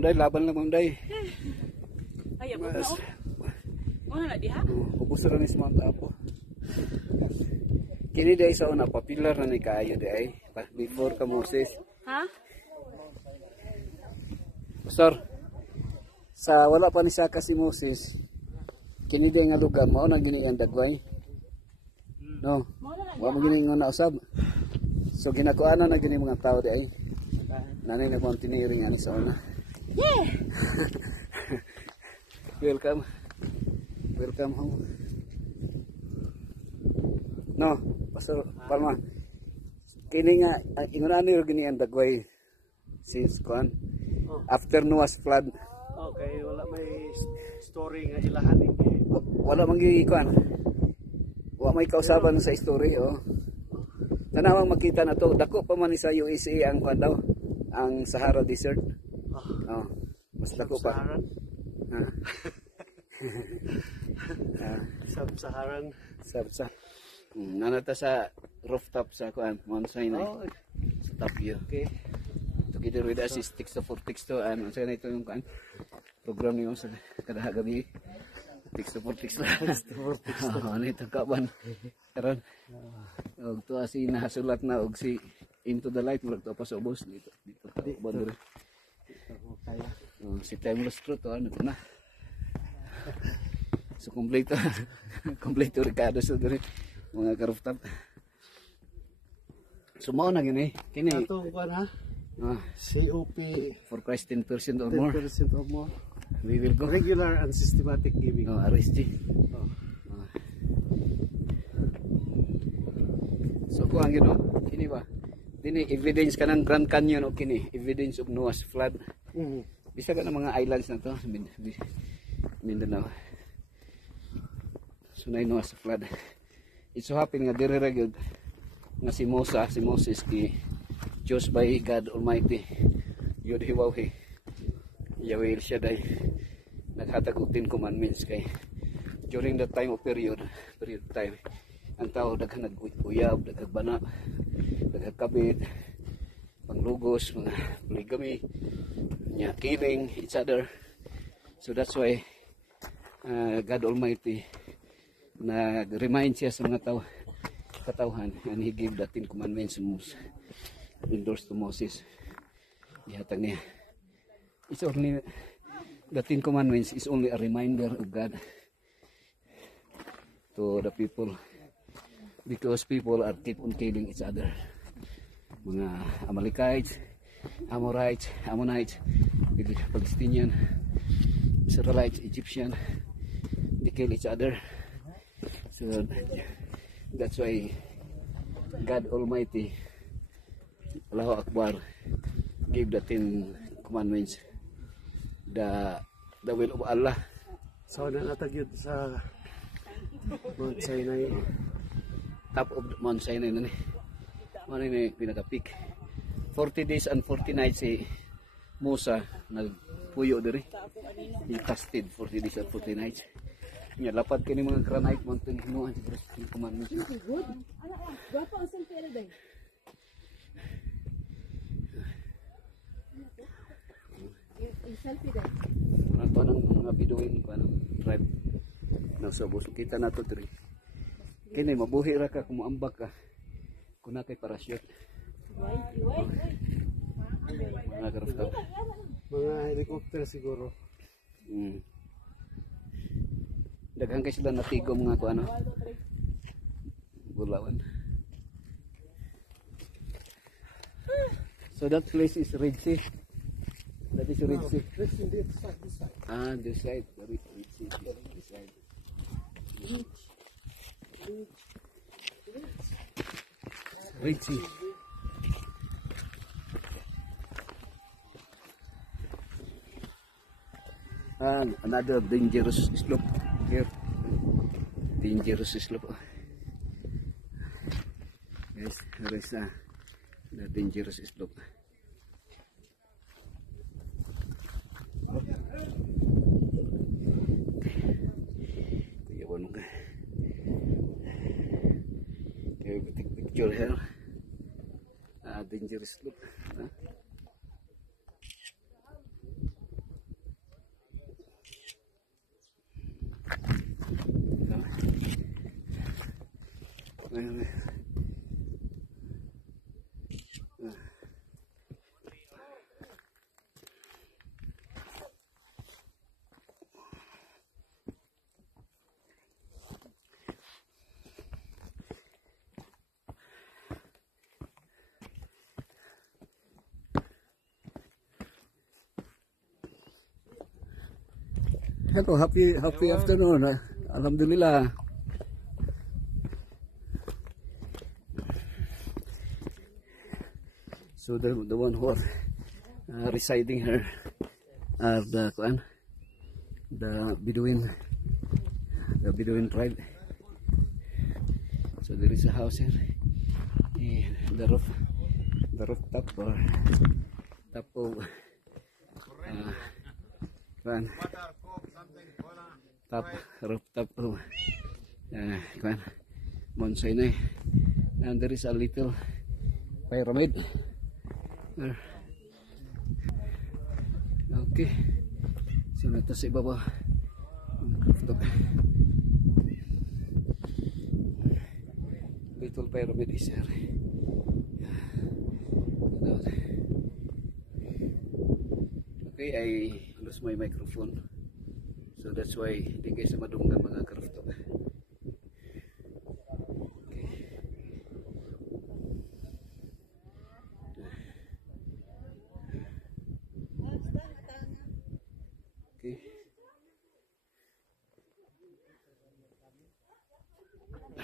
Day, laban lang, Ma'am Day. Ay, abot na o. Ano na diha? Ubus na ni sa mga apo. Kini day sa una, popular na ni kaayo day. Before ka Moses. Ha? Pastor, sa wala pa ni Saka si Moses, kini day nga lugar, mao na gini ang dagway. No? Wa mo gini nga nausab. So ginakuana na gini mga tao day. Nanay na kong tiniring ani sa una. Yeah! Welcome. Welcome home. No, Pastor Palma. Kini nga ingon ni gini ang dagway since kuan after Noah's flood. Okay, wala may story nga ilahan ni. Wala man gi kuan. Wa may kausaban sa story oh. Tanawang makita na to, dako pa man ni sa USA ang kuan daw, ang Sahara Desert. Oh, mas dako pa. Sub-Saharan. Sabsa. Nanata sa rooftop sa kuan Mount Sinai. Sa top view. Okay. Together with us is Tix to for Tix to ano sa ito yung kuan program niyo sa kada gabi. Tix to for Tix. Ano ito kaban. Karon. Og to si nahasulat na og si Into the Light murag to pa sa ubos dito. Boundary. Si Timeless Truth ano to na. So kompleto kompleto Ricardo so diri mga ka-rooftop. So mao na gini kini Ato kuan ha. COP for Christ 10% or more. 10% or more. We will go Regular and systematic giving. RSG. So kuang gino kini ba? Dini evidence kanang Grand Canyon o kini evidence of Noah's flood. Bisa ka ng mga islands na to Mindanao. So na Noah's flood. It so happen nga diri ra gyud nga si Moses ki Diyos by God Almighty. Yod hiwawhi. Yahweh El Shaddai. Naghatag og 10 commandments kay during that time of period time ang tao daghan naguyab, daghang daghang panglugos, mga polygamy, killing each other. So that's why God Almighty nag-remind siya sa mga katawhan and He gave the 10 commandments endorsed to Moses. Ihatag niya. It's only the 10 commandments is only a reminder of God to the people because people are keep on killing each other. Mga Amalekites, Amorites, Ammonites, Palestinian, Israelites, Egyptian, they kill each other. So that's why God Almighty, Allahu Akbar, gave the 10 commandments, the will of Allah. So natagyod sa Mount Sinai. Top of Mount Sinai na ni. Ano yung pinaka-peak. 40 days and 40 nights si Musa nagpuyo diri. He fasted 40 days and 40 nights. Nya lapad kini mga granite mountain hinuan sa commandments. Good. Ano Gwapo ang selfie na day. Selfie day. Ano pa ng mga biduin pa ng tribe. Nasa bus kita nato diri. Kini mabuhi ra ka kung moambak ka. Kuna kay parachute. Mga karafta. Mga helicopter siguro. Daghang kay sila natigom nga ko ano. Bulawan. So that place is Red Sea. That is Red Sea. This side. This side. Red Sea. This side. Red Sea. And another dangerous slope here. Dangerous slope. Yes, there is the dangerous slope. Take picture here. Dangerous slope. Hello, happy afternoon. Alhamdulillah. So the one who are residing here are the Bedouin tribe. So there is a house here. The rooftop or top of rooftop of Mount Sinai, and there is a little pyramid there. Okay, so nito sa ibaba rooftop. Little pyramid is here. Okay, I lost my microphone. So that's why hindi kayo sa madunggan mga ka-rooftop.